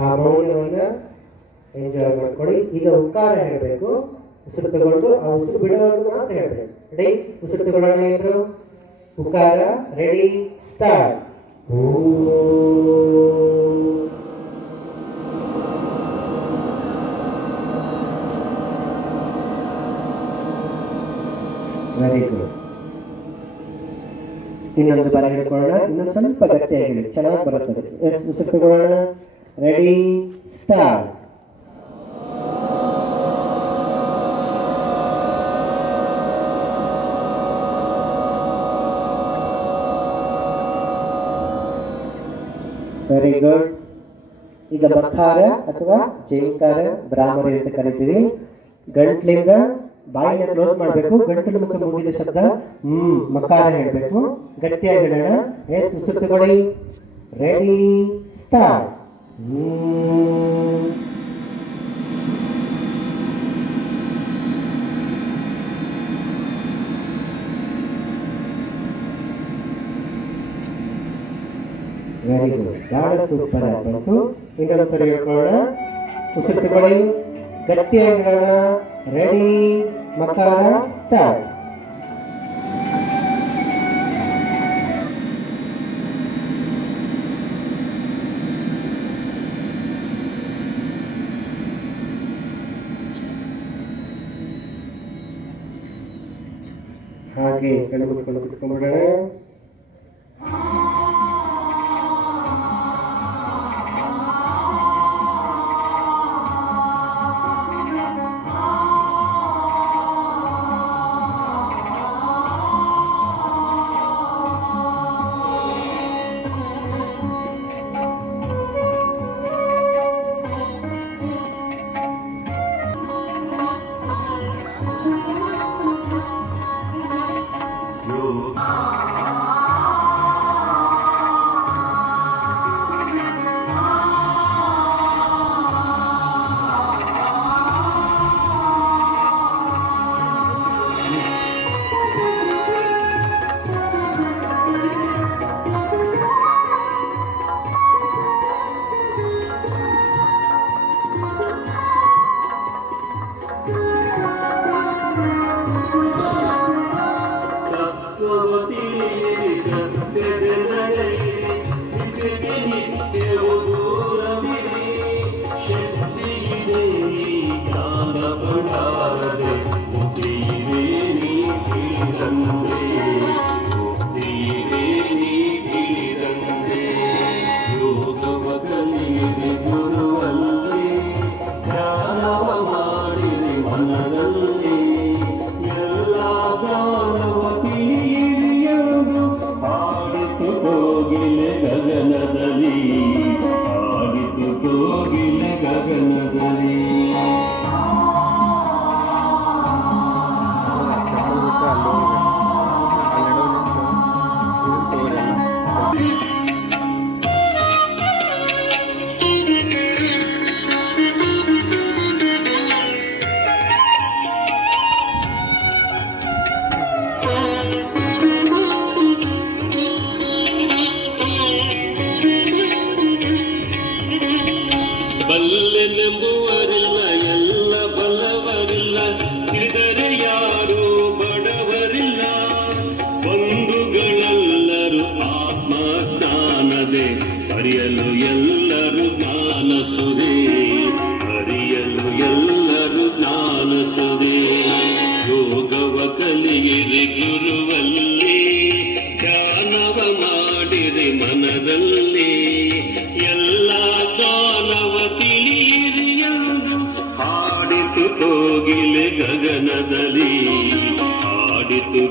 ಆ ಮೌಲ್ಯವನ್ನು ಎಂಜಾಯ್ ಮಾಡ್ಕೊಳ್ಳಿ. ಈಗ ಉಕ್ಕಾರ ಹೇಳಬೇಕು, ಉಸಿರು ತಗೊಂಡು ಆ ಉಸಿರು ಬಿಡೋವರೆಗೂ ಮಾತ್ರ ಹೇಳಬೇಕು. ರೆಡಿ? ಉಸಿರು ತಗೊಳ್ಳೋಣ ಎಲ್ಲರೂ. ಉಕ್ಕಾರ ರೆಡಿ ಸ್ಟಾರ್ಟ್. Very good. ಇನ್ನೊಂದು ಬಾರಿ ಹೇಳ್ಕೊಳ್ಳೋಣ. ಇನ್ನೊಂದು ಸ್ವಲ್ಪ ಗಟ್ಟಿಯಾಗಿ ಹೇಳಿ, ಚೆನ್ನಾಗಿ ಬರುತ್ತದೆ. ಎಸ್, ಉಸಿರು ತಗೊಳ್ಳೋಣ. Ready start. Very good. ಈಗ ಮಕಾರ ಅಥವಾ ಜೇಂಕಾರ ಭ್ರಾಮರಿ ಅಂತ ಕರಿತೀವಿ. ಗಂಟ್ಲಿಂದ ಬಾಯಿನ ಕ್ಲೋಸ್ ಮಾಡಬೇಕು. ಗಂಟಲು ಮುಖ ಮುಗಿದ ಶಬ್ದ ಮಕಾರ ಹೇಳಬೇಕು. ಗಟ್ಟಿಯಾಗಿ ಹೇಳೋಣ. ಎಸ್, ಉಸಿರು ತಗೊಳ್ಳಿ. Ready start. Very good. ಬಹಳ ಸೂಪರ್ ಆಗ್ಬೇಕು. ಇನ್ನೊಂದು ಸರಿ ಹೇಳ್ಕೊಳ್ಳೋಣ. ಉಸಿರು ತಗೊಳ್ಳಿ. ಗಟ್ಟಿಯಾಗಿ ಹೇಳೋಣ. ರೆಡಿ ಮಕಾರ ಸ್ಟಾರ್ಟ್. ಹಾಗೆ ಕಣ್ಣು ಮುಚ್ಕೊಂಡು ಕುತ್ಕೊಂಡ್ಬಿಡೋಣ. ಗಗನದಲ್ಲಿ ಆಡಿತು